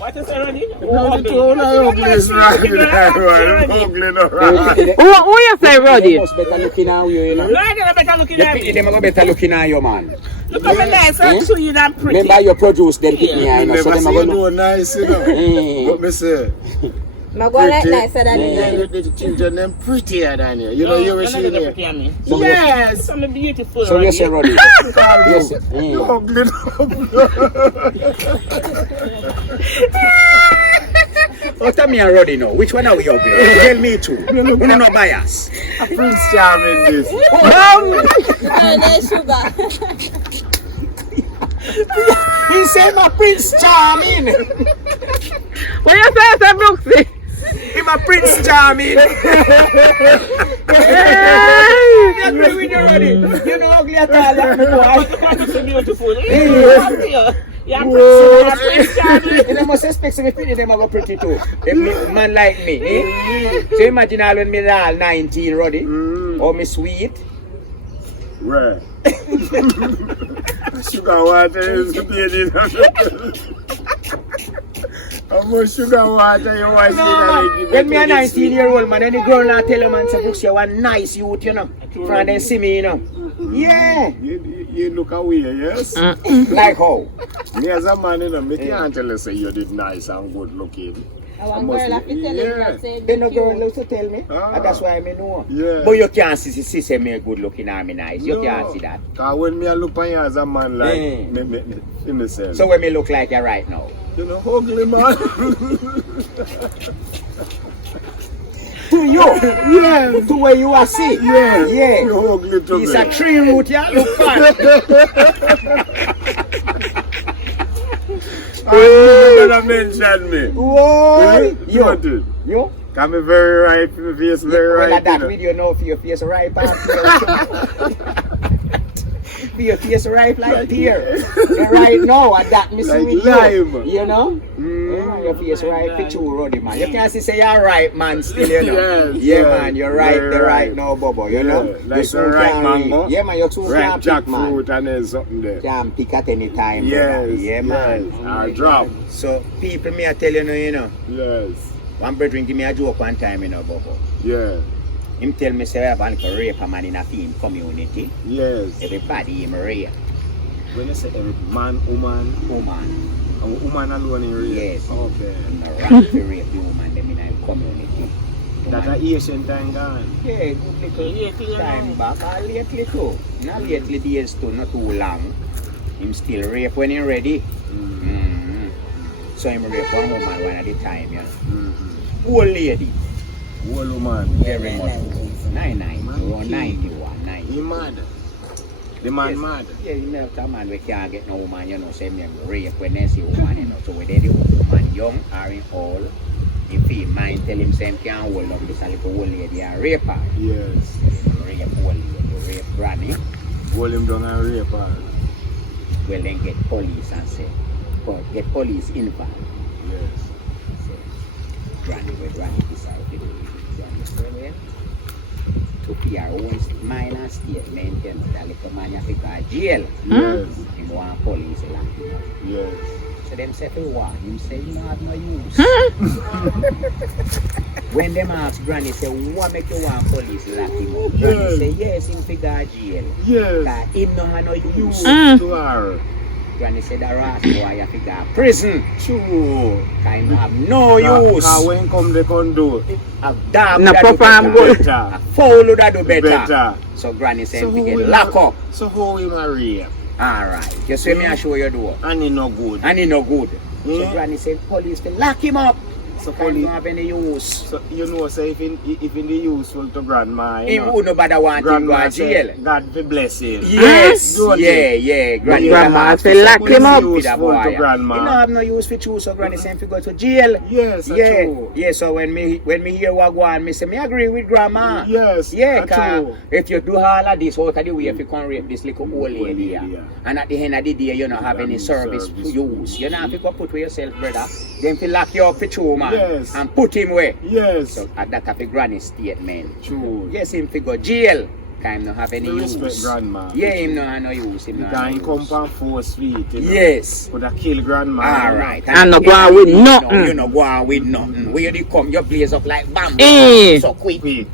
What is Ronnie? Ugly is right. Ugly no right. Who you say, Roddy? They must better looking at you, you know. No, I don't better looking at me. They must better looking at you, man. Look at me nice, I'm sure you're not pretty. Remember you produce them pick me, I know. So Never them see are you going do nice, you know. What me say? I'm going like nicer than you. The children them prettier than you. You know you were saying here. Yes, I'm beautiful. So you say, Roddy? Yes. You ugly. Oh, tell me and Roddy now. Which one are we ugly? Tell me too. We no bias. A Prince Charming this. There's sugar. He said my Prince Charming. What you say, Brooksy? He's my Prince Charming. Hey! You agree with you, Roddy? You know ugly at all, that boy. You're so beautiful. Yeah, Prince Charming. They must expect me pretty, them are pretty too. A man like me, eh? So imagine all when me all 19, Roddy. Oh, me sweet. Where? Sugar water is baby. How much sugar water you want to When me a 19-year-old man, any girl not tell you, man, say, Brooks, you are nice youth, you know. From them see me, you know. Yeah. You look away, yes? Like how? Me as a man, you know, me can't tell you say you did nice and good looking. One girl have to tell you that say Then no girl used to tell me. Ah. And that's why I know. Yeah. But you can't see say me good looking and me nice. You can't see that. Cause when me a look at you as a man like me myself. So when me look like you right now. You know, ugly man. To you? Yeah. To where you are see? Yeah. Yeah. You ugly to me. It's a tree root, yeah? Look You better mention me. Whoa. You? You? Can me very right, my face very Well, right. that video now for your face right back. For your face right like pear. Right now, at that me see Like with lime. you. You know? Yeah, your face right for two Roddy, man. You can't say you're right, man, still, you know. Yes, Yeah, yeah, man, you're right, very they're right right. now, Bobo, you Yeah, know. like You soon the right can mango. Yeah, man, you too Right can pick, man. jackfruit and there's something there. Can pick at any time, brother. Yes, Yeah, man. yes. I drop. So, people, me I tell you now, you know. Yes. One brethren give me a joke one time, you know, Bobo. Yeah. Him tell me say I have a rape a man in a film community. Yes. Everybody him rape. When you say every man, woman, woman alone in rape. Yes. Okay. No right to rape the woman them in a community. That a Asian time gone. Yeah, good little time back. Lately too. Not lately days too, not too long. Him still rape when he ready. So him rape one woman one at a time, you know. Old lady. Old woman. Very much. 90 or 91, 90. He mad. The man mad. Yeah, you know, come on, we can't get no woman, you know, say me rape when they see woman, you know. So whether the woman young or in old, if he mind tell him say can't hold up this a little old lady and rape her. Yes. Rape old lady, rape granny. Hold him down and rape her. Well then get police and say, get police involved. Yes. Say, granny decide to do it. You understand me? To be our own minor statement, you know, that little man you have to go to jail. Yes. Him want police lock him up. Yes. So them say for what? Him say you don't have no use. When them ask granny say what make you want police lock him up? Granny say yes, him fi go to jail. Yes. Cause him no have no use. To her. Granny say that ras boy you have to go to prison. True. Cause him have no use. Cause when come they can do. A dog No that do perform better. good. A fool that do better. Better. So granny say him fi who get will lock up. So how him a rape? Alright. You see me I show you do. And he no good. And he no good. So Yeah. granny say police fi lock him up. So Cause he police. don't have any use. So you know, say if in the useful to grandma, He you know, would nobody want him to go grandma to jail. say, God be bless him. Yes, Don't yeah, you? yeah. Grandma have say to lock support him up. the Useful boy. to grandma. He don't have no use for choose, so granny say him to go to jail. Yes, Yeah, true. yeah. So when me hear what go on, me say me agree with grandma. Yes, Yeah, true. cause if you do all of this, out of the way, if you can rape this little old lady, lady, yeah. yeah. And at the end of the day, you don't have any service to use. You don't have to go put with yourself, brother. Then to lock you up for two, man, Yes. and put him away. Yes, So that have a granny statement. true. Yes, him to go jail. Him not have any Me use. respect grandma. Yeah, him no have no use. Him no Because have he no come use. from 4 Street, you know. Yes. Could have killed grandma. Alright. And no go on with nothing. You no go on with nothing. Where you come, you blaze up like bamboo. Eh. So quick. Quick.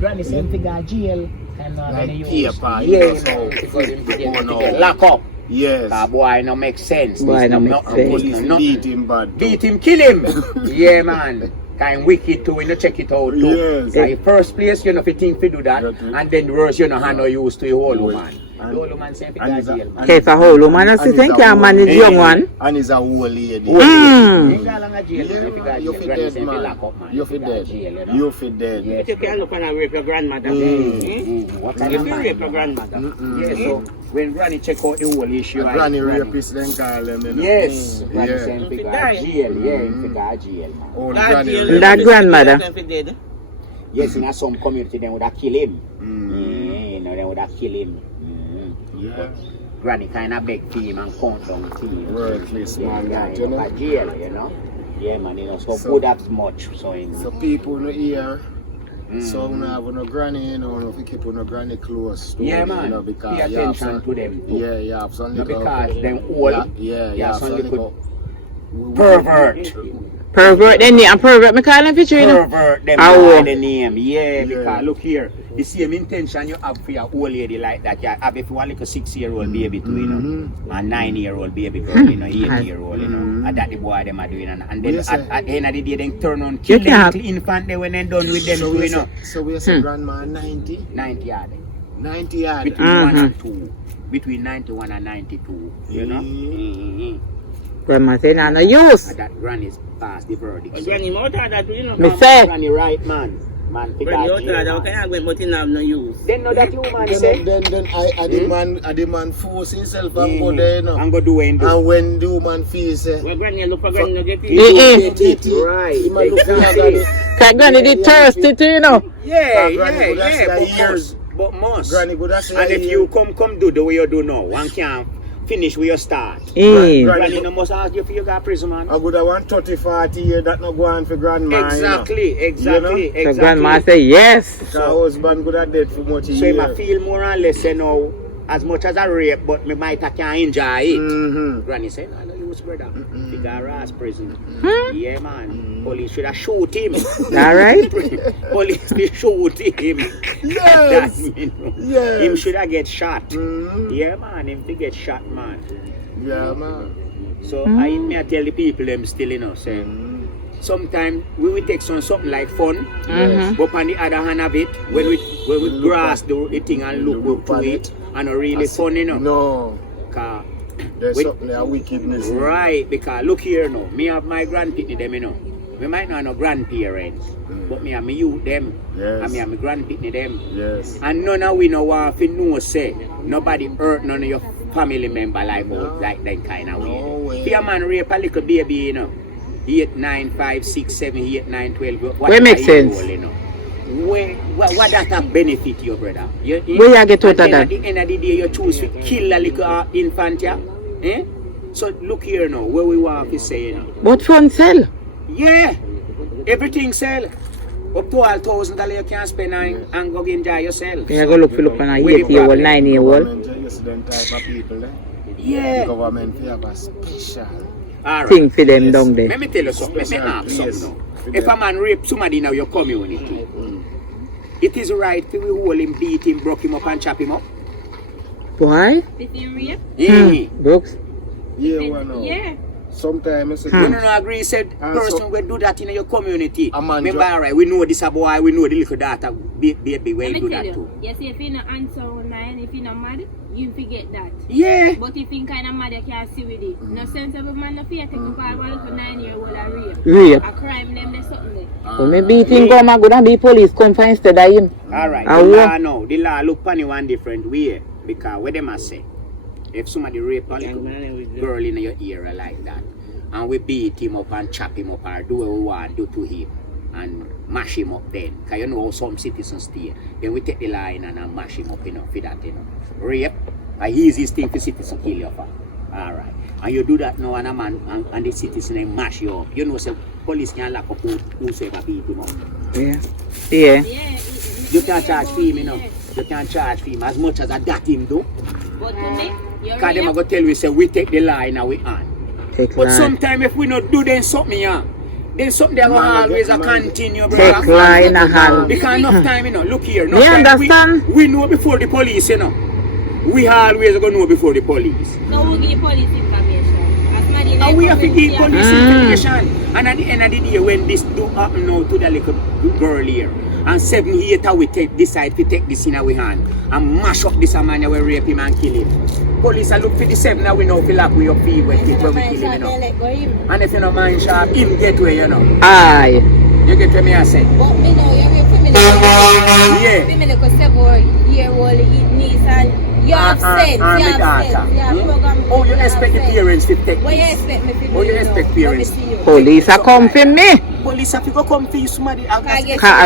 Granny same thing at jail. And not Like any use. paper. Yeah, so because him go get now. lock up. Yes. That boy no make sense. Boy This no make nothing. sense. Police No, beat him bad. Beat him, kill him. Yeah, man. Kind wicked too when you check it out too. Yes. So in first place, you know, if you think to do that, That is. and then the worst, you know, have no use to your whole Yes. man. And- The whole man say, and because he's a- jail, man. Okay, for how long, man? I And think he's a I manage old young lady. one. And he's a old lady. Mm. Ain't got long a jail, man. If you Yeah, got you jail, fi granny dead, say, if you man. lock up, man. You If fi you got dead. jail, you know. You fi dead. Yes. But you can't look and rape your grandmother. What kind You of feel man? rape your grandmother. Yeah, so when granny check out the whole issue, A granny rapist then call them, you know. Yes, granny Yeah. say, if you If got die. jail, yeah, if you got jail, man. Old That granny jail, rapist. That grandmother. Dead. Yes, in some community, they would have killed him. Mm. Yeah, you know, they would have killed him. Yeah. Granny kind of beg for him and count down to him. Worthless man, Yeah, that, you you know. know. For jail, you know. Yeah, man, you know, so So- good as much. So, in, So people no hear. Mm. So we have no granny, you know, if you keep no granny close to yeah, you man, know, because pay you have attention some, to them too. yeah, you have some No, little, because them old, yeah, yeah, have some some little little pervert. Pervert, then and pervert, me call him picture, you know. Pervert them Ow. by the name, yeah, Yeah. because look here, the same intention you have for your old lady like that, you have if you want like a 6-year-old baby too, you know, Mhm. a 9-year-old baby girl, you know, 8-year-old, you know, Mhm. and that the boy them are doing, and What then you say? at the end of the day, then turn on, kill You the can't. little infant there when they done with them So too, we you know, say, so we say grandma 90? 90 yard, 90 yard. between 1 Mhm. and 2, between 91 and 92, you know, Mhm. Grandma say, nah, no use. and that granny's past the verdict. But granny mouth had that, you know. Me say, Granny right, man, pick Granny out out jail, had that, man. okay, I went, but it have no use. Then know that you man say, Then I the man force himself and go Mhm. there, you know. and go do and do. And when the woman feels say, When granny look for granny, no get Eh, it. eh. get it. Right, He might look for exactly. granny. Cause granny did thirsty too, you know. Yeah, Granny would have said but years. must. Granny could have said And if years. you come do the way you do now, one can't finish where you start. Eh. Granny no must ask you for you got prison, man. I would have 130-40 years that not go on for grandma. Exactly, exactly, So exactly. grandma say, yes. You know? Her husband could have dead for much So years. I feel more or less, you know, as much as a rape, but me might can enjoy it. Mm-hmm. Granny said, I know you was brother. He got ass prison. Hmm? Yeah, man. Police should have shoot him. All right. Police should shoot him. Yes. That, you know. Yes. Him should have get shot. Mm-hmm. Yeah, man. Him to get shot, man. Yeah, man. So I tell the people them still, you know, say sometimes we will take something like fun, Mhm. but on the other hand of it, when we Look grasp the thing and look look to at it, it. and not really fun, you know. No. 'Cause There's Wait. something there wickedness. right, because look here now, me have my grandpitney them, you know. We might not have no grandparents, but me have my youth them, Yes. and me have my grandpitney them. Yes. And none of we know what to know say nobody hurt none of your family member like like that kind of No way. way. If a man rape a little baby, you know, 8, 9, 5, 6, 7, 8, 9, 12, Where make sense? you know. What does that benefit you, brother? Where you get out of and then that? at the end of the day, you choose to kill a little infant, yeah? Eh? So look here now, where we want to say, you know. But fun sell. Yeah, everything sell. Up to $12,000 you can spend and go enjoy yourself. You go look for look on a Where the 8-year-old, problem? 9-year-old. Government, you see them type of people, eh? The Yeah. government they have a special. All Thing for them Yes. down there. Let me tell you something. Let me Special ask place something now. for If them. a man rape somebody in your community, it is right to hold him, beat him, broke him up and chop him up? Why? If you rape, Eh. Brooks. Yeah, well, no. yeah. Sometimes it's You don't agree, said And person so- will do that in your community. A man Remember, drop- alright, we know this a boy, we know the little daughter, baby, where Let you me do tell that you. too. Yes, if you not answer online, if you not mad, you forget that. Yeah. But if you kind of mad, you can't see with it. No sensible man, no fear take a part one little 9-year-old a rape. Rape. A crime, them, there's something there. So maybe it him come and gonna be police come find instead of him. Alright, Ah, the what? law now, the law look on it one different way. Because what them a say, if somebody rape a little girl in your ear like that, and we beat him up and chop him up or do what we want do to him and mash him up then. Because you know how some citizens stay. Then we take the line and mash him up, you know, for that, you know. Rape, the easiest thing for citizens kill you for. Alright. And you do that now and a man and the citizen they mash you up. You know, so police can lock up whosoever beat him up. Yeah. Yeah. Yeah. You can't charge fee, you know. you can charge for him as much as that him do. But to me, you're Because them are going to tell we say we take the line and we on. Take But line. sometimes if we not do then something, yeah. Then something they will always continue, Take brother. line a hand. Because enough time, you know, look here. Me understand. We know before the police, you know. We always going to know before the police. So we give police information. As somebody And we have to give police Mm. information. And at the end of the day, when this do happen now to the little girl here, and 7 years we decide to take this in our hand and mash up this man we rape him and kill him. Police are look for the 7 now we know feel like we up feet when we kill him, you know. And if you don't mind sharp, him get where you know. Aye. You get what me I say? But me know you're real family. Yeah. Family like a 7-year-old niece and you have sense. You And have daughter. sense. You have program. Oh, you expect the parents to take What you this? expect me to do? Oh, you expect know? parents? Let me see you. Police are come for me. Police have to go come for you somebody. Cause,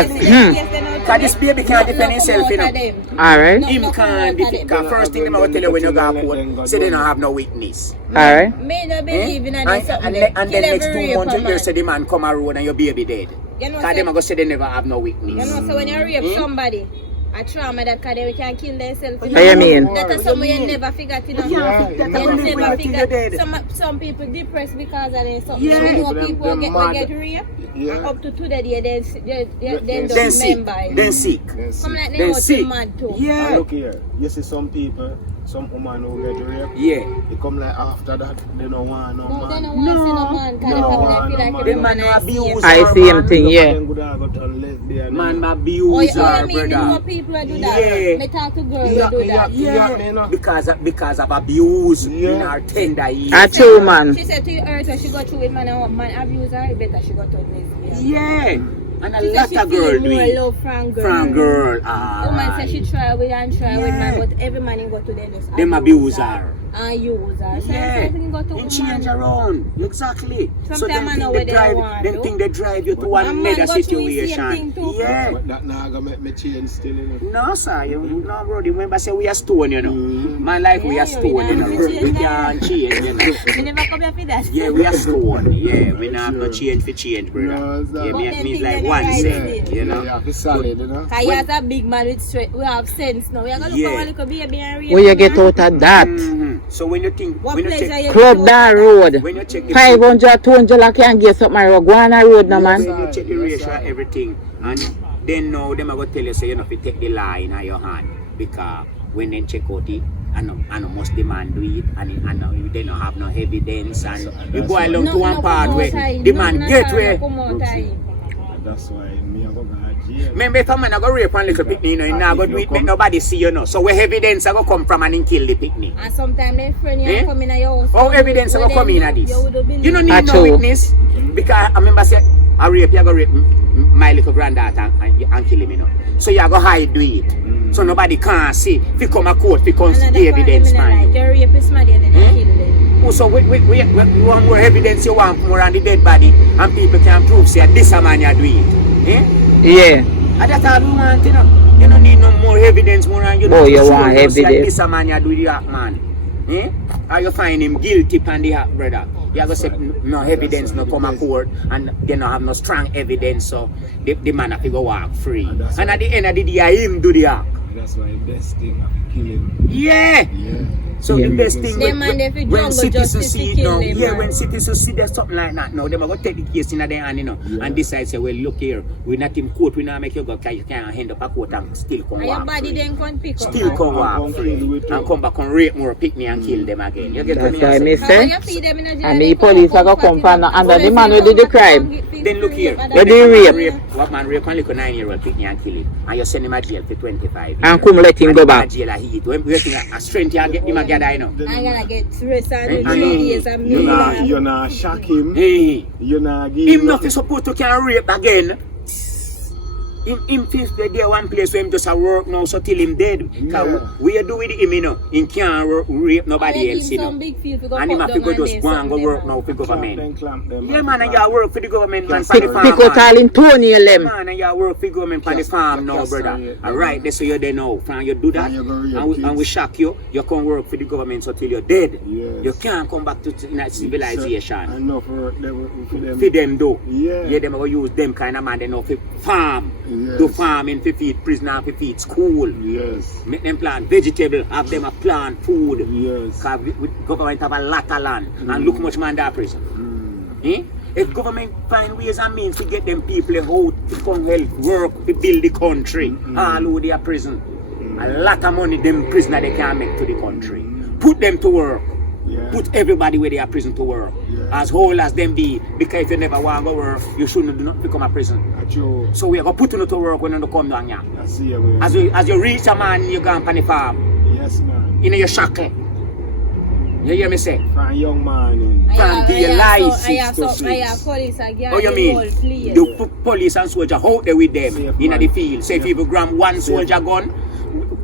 Because this baby can't defend himself, you know. Alright. Him can't defend. Because first thing they will tell you when you go to court, say they don't have no witness. Alright. Me no believe in And, any something. and then next 2 months you hear say the man come a road and your baby dead. You know, Because them are going to say they never have no you witness. know, so when you rape somebody, a trauma that they can kill themselves. What you mean? That is something you never figure it out. Yeah, You that never will live with you till you're figure. dead. Some people depressed because of this. Something. Yeah. You know, Them- people them get mad. raped. Yeah. And up to today, then Then don't sick. remember. Then sick. Come like they Then out sick. mad too. And Yeah. look here, you see some people, some woman who get raped, Yeah. they come like after that, they don't want no No, they man. don't want to see no man. Because No, they feel no, like man. every The man man abuse I her, see him man. thing, Look at yeah. them good and go turn lesbian. Man Oh, abuse you her, mean you know brother. people who do Yeah. that? Me talk to girls Yeah, who do that. yeah. you know. Because of abuse in Yeah. her tender years. A true man. She said to you earlier when she got through with man and man abuse her, better she got to lesbian. Yeah. And a She said lot she of girls feel do more it. love from girl. From girl. Woman said she try with and try with Yeah. man, but every man in go to them just Them abuse her. and use her. So Yeah. I think go to And change woman. around. Exactly. Sometimes so them I think know they where they drive, want them to. think they drive you to But- And man another go through the same situation. thing too. Yeah. But that now gonna make me change still, you know. No, sir. You no, bro. Remember, say we are stone, you know. Mm. Man, like we Yeah, are stone, you we know. not change We that. can't change, you know. You never come here for that. Yeah, we are stone. Yeah, we not have no change for change, brother. No, sir. Yeah, But me them means things like they one right cent, still. you know. Yeah, be solid, you know. Cause you as a big man with straight, we have sense now. We are gonna look Yeah. for a little baby and rape Where you man. get out of that? Mhm. So when you think, What when you pleasure check, you Club get that out of road. when you check the 500, 200 like can get something wrong. Go on a road no man. when you check the Yes, ratio, sir. everything, and then now them are gonna tell you say you know if you take the line in your hand because when they check out it, and most the man do it, and they don't have no evidence, and you go along to one part where the man get where. That's why me I go to jail. Remember if a man a go rape one little picnic, you know, he not go do it, make nobody see you know. So where evidence a go come from and he kill the picnic? And sometimes their friend you Eh? come in your house. How evidence a go come in at this? You would believe. You don't need no Achoo. witness because I remember say a rape you go rape my little granddaughter and kill him, you know. So you go hide do it. So nobody can see. If you come a court, if you come Another the evidence, part, man. like, you rape is mad and then you kill them. Oh, so we want more evidence, you want more on the dead body, and people can prove say this a man you do it. Eh? Yeah. And that's all we want, you know. You don't need no more evidence, more and you Oh, don't you show want us that evidence. this a man you do the act, man. Eh? Or you find him guilty on the act, brother. You have to say no evidence, no come a court, and they don't have no strong evidence, so the man have to go walk free. And at the end of the day, him do the act. That's why the best thing of killing. Yeah. Yeah. So Yeah. the best thing Them man, they fi when jungle citizens justice see to it kill now, them, yeah, man. when citizens see there's something like that now, they're going to take the case in their hand, you know, Yeah. and decide, say, well, look here, we're not in court, we not make you go, because you can't hand up a court and still come And your walk body free. then can pick up. Still man. come And walk come free kill with and you. come back and rape more picnic and kill them again. You get what That's why I me say? And when say. you feed them in a jail, And they the police are gonna come from under the man who did the crime. Then look here, They do rape. What man rape one little 9-year-old picnic and kill him, and you send him to jail for 25 years. And come let him go back. Jail and he eat. When you think a strength you get him again, you know. I'm gonna get rest and Eh? 3 days and You not shock him. Hey. You not give Him not supposed to can rape again. Him fifth day there one place where him just a work now so till him dead. Yeah. We do with him, you know. Him can't rape nobody else, you know. Some big field to go And him cut have to go down and just then go and go something work them now for government. Clamp them. Yeah man, and you work for the government man for Pick the farm. pick out man. all in toenail them. Man, and you work for government for the Just- farm now, just brother. sorry. Alright, that's so you're there now. From you do that, And you go rape and we kids. shock you, you can work for the government so till you're dead. Yes. You can't come back to civilization. Enough for them. For them though. Yeah. Yeah, them are gonna use them kind of man, they know for farm. Yes. Do farming for feed prisoner, for feed school. Yes. Make them plant vegetable, have them a plant food. Yes. Because government have a lot of land. And look much man there prison. Eh? If government find ways and means to get them people out to come help work to build the country, all over their prison. A lot of money them prisoner they can make to the country. Put them to work. Yeah. Put everybody where they are prison to work. Yeah. As whole as them be. Because if you never want to go work, you shouldn't do not become a prison. Achoo. So we are going to put you to work when you come down here. I see you, man. As you reach a man, you go on the farm. Yes, man. In your shackle. You hear me say? From young man. From daylight, I have 6 to 6. police again. Oh, you mean? The police and soldier out there with them Safe, in man. the field. Say if you grab one soldier gun,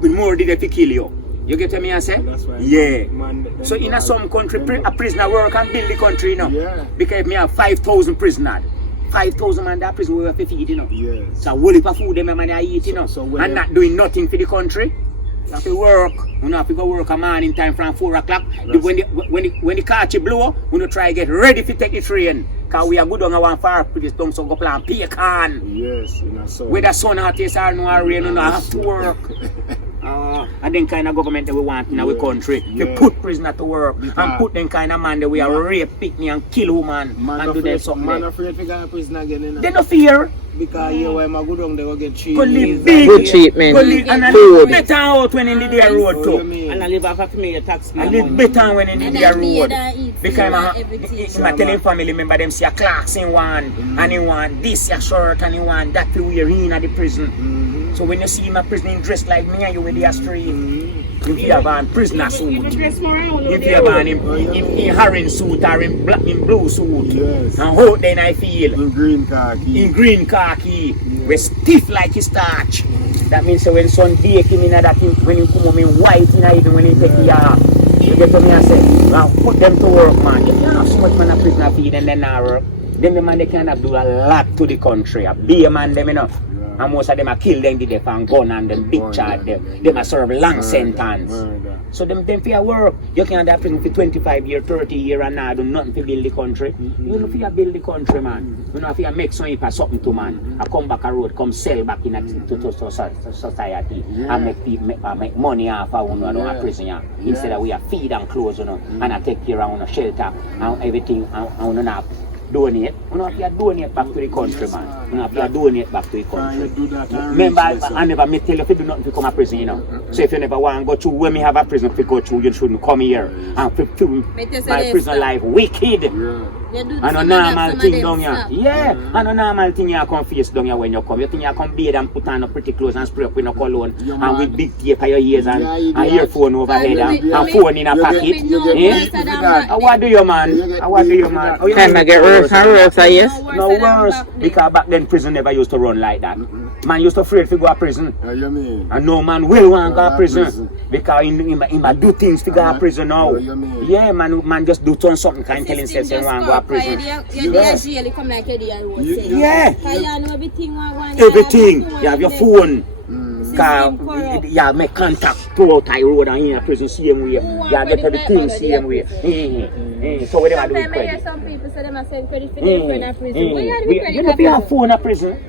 more did they kill you. You get me I say? That's right. Yeah. Man, So in some country, a prisoner work and build the country, you know. Yeah. Because if me have 5,000 prisoners, 5,000 man that prison we have to feed, you know. Yes. So a whole heap of food them man they eat, you know. So when and you- not doing nothing for the country. You have to work. You know, have to go work a morning time from 4 o'clock. When the car blow, we you try to get ready to take the train. Because we are good on our far place, don't so go plant pecan. Yes, you know, so. Whether sun hot is or no rain, you know, have to work. And then kind of government that we want in our country to Yeah. put prisoner to work Because- and put them kind of man that we are rape, pick me and kill woman and do them something. Man there. afraid to go to prison again, you know. They no fear. Because you where my good on they go get cheap. Go live big. Good treatment. Go live and I Food. live better out when in the day road Oh, too. you mean? And I live off of me, tax I me. live better when in the And day I be road. there eat Because everything. I'm telling family member them see a clocks in one and he want this a shirt and he want that to wear in at the prison. So when you see my prisoner dressed like me and you with the street, if you have a prisoner Even suit, dress more around if you have an in herring suit or in black in blue suit, Yes. and how then I feel In green khaki. in green khaki, we stiff like his starch. That means when sun bake him in that thing, when you come home in white, even when you take the off. You get to me and say, now put them to work, man. You can't have so much man a prisoner feed and then not work. Them the man they can do a lot to the country. A be a man them enough. And most of them are kill them, they and gun and them big charge them. Them are serve long sentence. Murder. So them fear work. You can't have prison for 25 years, 30 years and now do nothing to build the country. You don't fear build the country, man. You don't fear make something to man. I come back a road, come sell back in to society and make people make money off of one a prison. Yeah. Instead of we are feed and clothes, you know, and I take care of shelter and everything and not donate. You know, if you donate back to the country, man. You know, if you donate back to the Can you country. do that and Remember, reach yourself? I never me tell you if you do nothing to come a prison, you know. So if you never want to go through, when me have a prison to go through, you shouldn't come here. And to Make you say my they prison stop. life wicked. Yeah. You do And a some of them, normal some of thing them down here. stop. Yeah, and a normal thing you come face down here when you come. You think you come bathe and put on a pretty clothes and spray up with no cologne Yeah, and man. with big tape for your ears and, Yeah, you and get- earphone overhead Yeah, and, you and get- phone in a you get- pocket. you get No Eh? worse than that. And what do you, man? You get And what do you, beat man? with Oh, you Time know I get worse and worse, yes. no worse, because back then prison never used to run like that. Man used to afraid to go to prison. You mean? And no man will want to go to prison. prison. Because he might do things to go to prison now. Oh, you mean? Yeah, man just do something kind of tell himself he want to go to prison. You're there jail, you come like a day and You- say. Yeah. Because you know everything. Everything. You have your phone. System Cause corrupt. yeah, make contact throughout the road and in a prison same way. want Yeah, get credit everything card, same but way. they So what they do with Sometimes I hear credit? some people say them are send credit for their friend in prison. Why you have You credit know if you have card? phone in prison,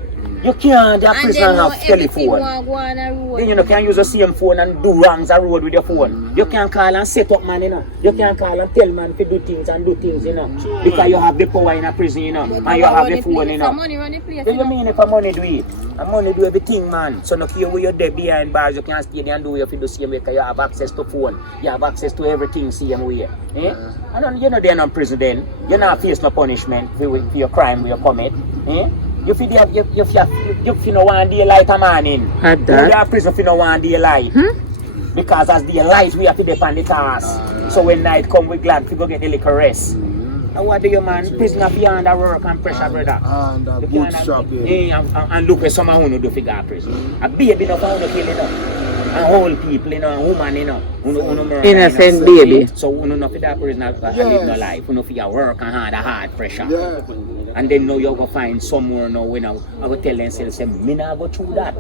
you can't have And prison they and know have everything telephone. want go on a road. You know, can use the same phone and do wrongs on road with your phone. You can call and set up man, you know. You can call and tell man to do things and do things, you know. Because you have the power in a prison, you know. But And you have the phone, place. you For know. money run the place. What do you mean if a money do it? And money do everything, man. So no care where you're there behind bars, you can stay there and do if you do same way because you have access to phone. You have access to everything same way. Eh? And you know they're not in prison then. You're not face no punishment for your crime you commit. Eh? You feel you no one day light a man in. Had You that. are prison for no one day light. Because as the light we have to depend the task. So when night come we glad to go get the liquor rest. And what do you man? Prisoner for under work and pressure, brother. And a You good can't- shop here. and look where some of who do figure prison. A baby no found to kill, you know. And whole people, you know, and woman, you know. Who murder, Innocent you know. baby. So who no for that prisoner live no life. Who no for your work and hard pressure. Yeah. And then now you go find somewhere now when I go tell themselves, say, me not go through that.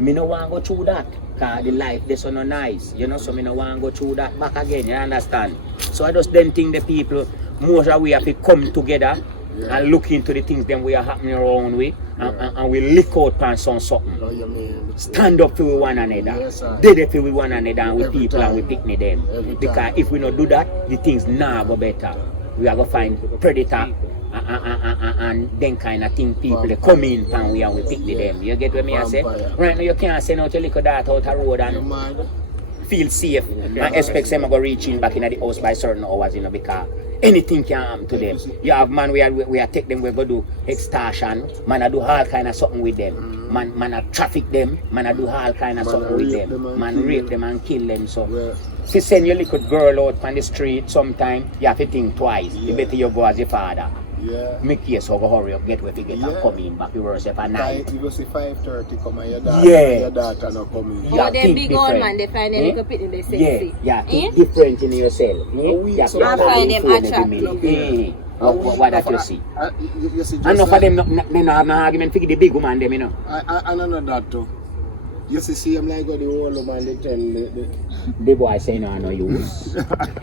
Me no want go through that. Cause the life this so no nice. You know, so me no want go through that back again, you understand? So I just then think the people most of we have to come together and look into the things then we are happening around we and we lick out pan something. Oh, you mean? Stand up for one another. Yes, sir. Dead for one another and with Every people time. and we picnic them. Every Because time. if we not do that, the things now go better. We are going to find predator and then kind of thing people they come in and we picnic them. You get what me I say? Vampire. Right now you can't send out your little daughter out the road You and mind? feel safe and expect them to go reach in back in the house by certain hours, you know, because anything can happen to them. You have man we are take them, we go do extortion, man I do all kind of something with them. Man I traffic them, man I do all kind of Man something a with rape them. them and Man kill rape them. them and kill them. So Well, if you send your little girl out on the street sometime, you have to think twice. You better you go as your father. yeah. Make case so go hurry up, get where to get and Yeah. come in back to yourself at night. You go see 5:30 come and your Yeah. daughter not coming. Yeah, Oh, them think big old different. man, they find them little pit in the Yeah, sexy. yeah, think Eh? different in yourself. Yeah, so I find them attractive. What that you see? You see, And enough of them, they no have no argument for the big woman, them, you know. I don't know that too. You see him like the old man, they tell the The boy say no, no use.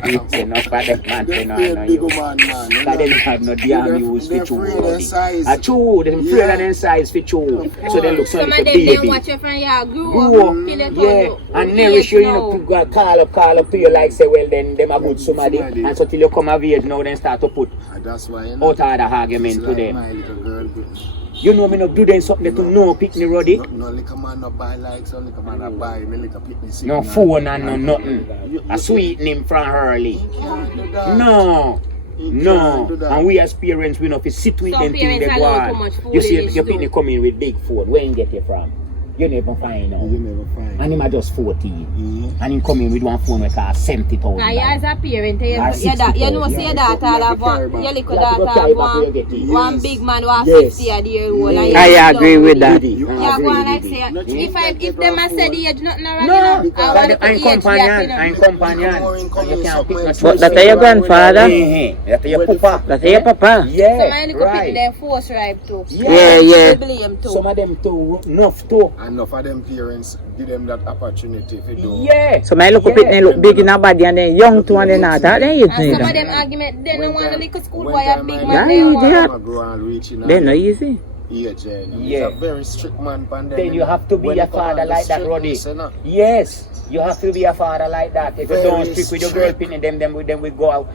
It's enough of them, man, say no, no big use. man, man. you But they know. have no damn They're- use for they're chew. afraid of size. True, they're afraid Yeah. of them size for chew. So they look so Some like of a them then baby. watch you from your Grew grew up, up. Till they turn yeah, you and age nourish you, you now. know, to call up to you like say, well then, them a good somebody. Somebody. And so till you come of age now, then start to put That's why, you know. out of the argument It's to like them. my little girl. You know me not do them something to no picnic ruddy. No little man no buy like some little man no buy me little picnic. No phone and no nothing. A sweet name from early. No. No, and we as parents, we know if you sit with Some them things they parents go allow too on. much food You see in this your too. picnic come in with big phone. Where you get it from? You never find out. You never find. And him are just 14. And him come in with one phone that cost 70,000. Now, you as a parent, you Or know, 60,000. say your daughter have one, your little You have to go daughter carry have back where you get it. one big man who has Yes. 50 a year old. and you I love agree with that. You I are agree going with like it. say, if them a say the age, nothing wrong. No, you know. I want to I'm age gap, companion. you know. I'm companion. You can't pick no choice. But that are your grandfather? That's your papa. That's your papa. Some Yeah, of the little people right. them force ripe too. Yeah, yeah. They blame too. Some of them too, enough too. Enough of them parents give them that opportunity to do. Yeah. So my look up it, they look big in a body and then young too and then not. That then you And some of need them argument, they don't want a little school when boy a time big I man. Yeah, They you want. did. grow and reach in Then no easy. age, Yeah. He's a very strict man. Then you have to be a father like that, Roddy. Yes, you have to be a father like that. If you Very don't stick with your girl strict. pin, then we go out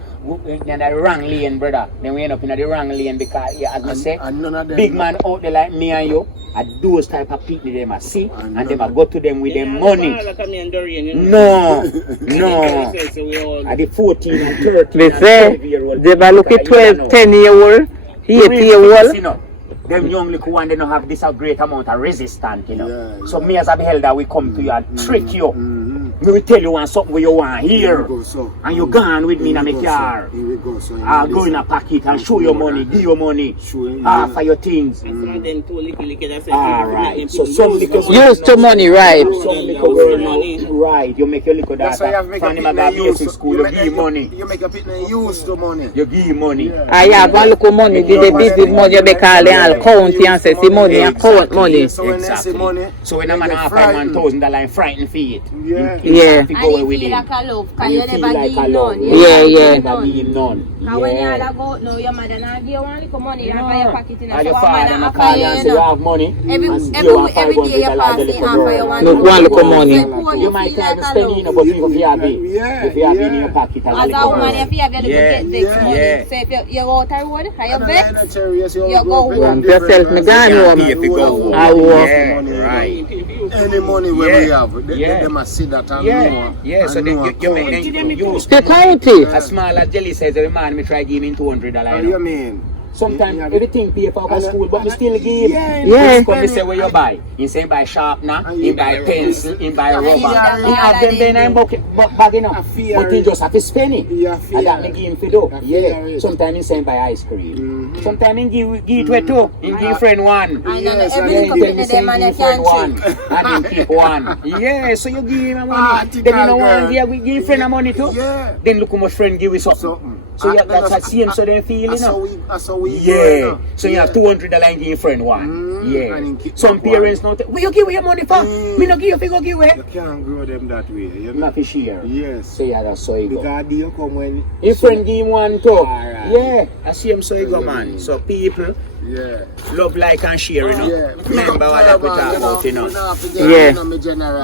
in the wrong lane, brother. Then we end up in the wrong lane because, yeah, as I say, And none of them big man out there like me and you, at those type of people them a see, And and them none a go to them with Yeah, them the money. father come in Dorian, you know. No, no. So we all- At the 14 and 13 They and say, 12-year-old they were looking 12, 10-year-old, 8-year-old. you know, them young little one, they don't have this a great amount of resistance, you know. Yeah, So yeah. me as a beholder, we come to you and trick you. Mm-hmm. We will tell you want something where you want Here here. we go, so. And you gone with me in Here we my go, car. so. Here we go, so. Go in a pocket and show your money, give your money. Show him, For your things. And some of them too licky, that's it. Alright, so People some use little money. Used to money, right? Some little girl now, right, you make your little That's why you have daughter. to make From a him a picnic basic school, you give money. You make a picnic use the money. You give money. I have one look money, did the business money, you call them all county and say, see money, account money. So when they see money, So when a man they have get frightened. $1,000 frightened for it. Yeah. Yeah. If you And go you with feel him. like a love, because And you you feel never like give a none. love. You Yeah, never yeah. give Never none. give none. And when you Yeah. all go out now, your mother not give one little money in No. your pocket. You know, And so your one man father not call you offer and you, say you you know. have money. Every and day still you want pass $500 the little offer girl. you one Look, one little money. So poor You you might feel have like to a spend love. in, but people be happy. Yeah, If you have in yeah. your pocket As a woman, if you have your little Yeah, get vex money, yeah. so if you go out the road, and you vex, You go home. Yourself, me gone home. If you go home. I walk. Yeah, right. Any money where Yeah. we have, Yeah. they must see that and Yeah, know. yeah. So and then know you make account. them use. The county. As small as Jelly says, every man me try give him $200. What You do you know. mean? Sometimes Yeah. everything pay for our And- school, but we still give. Yeah. Yeah. Come and say where you buy. He say buy sharpener, And he you buy buy pencil, he buy rubber. Yeah. He have them then in bag enough. A fear. But he just have to spend it. Yeah, And that me fear. give him for do. A Yeah. fear. Sometimes he say buy ice cream. Mhm. Sometimes he give it two. He give friend one. and then Yes, every and little then bit of them and you can one. cheat. And he keep one. Yeah, so you give him a Ah, money. Then you know girl. one give give friend a money too. Yeah. Then look how much friend give you something. Something. So yeah, that's the same so they feel, you know. That's how we Yeah. know. So you have $200 and give your friend one. Yeah. And keep Some up parents not. Where you give your money for? Me no give you, go give away. You can't grow them that way. You know? Not for share. Yes. So yeah, that's so you go. Because do you come when If friend give him one too. Alright. Yeah, I see him so you go, man. So people yeah. love, like, and share, you know. Yeah. Remember what that we talk about, you know. Yeah.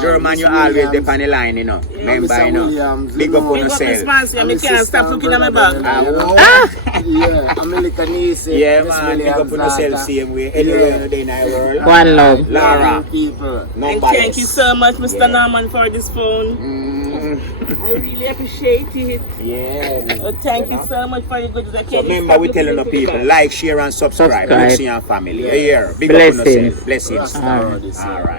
German, you always dep on the line, you know. Remember, you know. Big up on Big up yourself. response, I can't stop looking at my back. Yeah, American easy. Yeah, man, big up on yourself same way. Anywhere in the day in the world. One love. Lara, People. And no thank you so much, Mr. Yeah. Norman, for this phone. I really appreciate it. Yeah. Thank you so much for your good. I So can't remember, stop we telling the looking at people, my back. like, share, and subscribe. Subscribe. Lucy and family. Yeah. Big up on Blessings. yourself. Blessings. Alright. All right.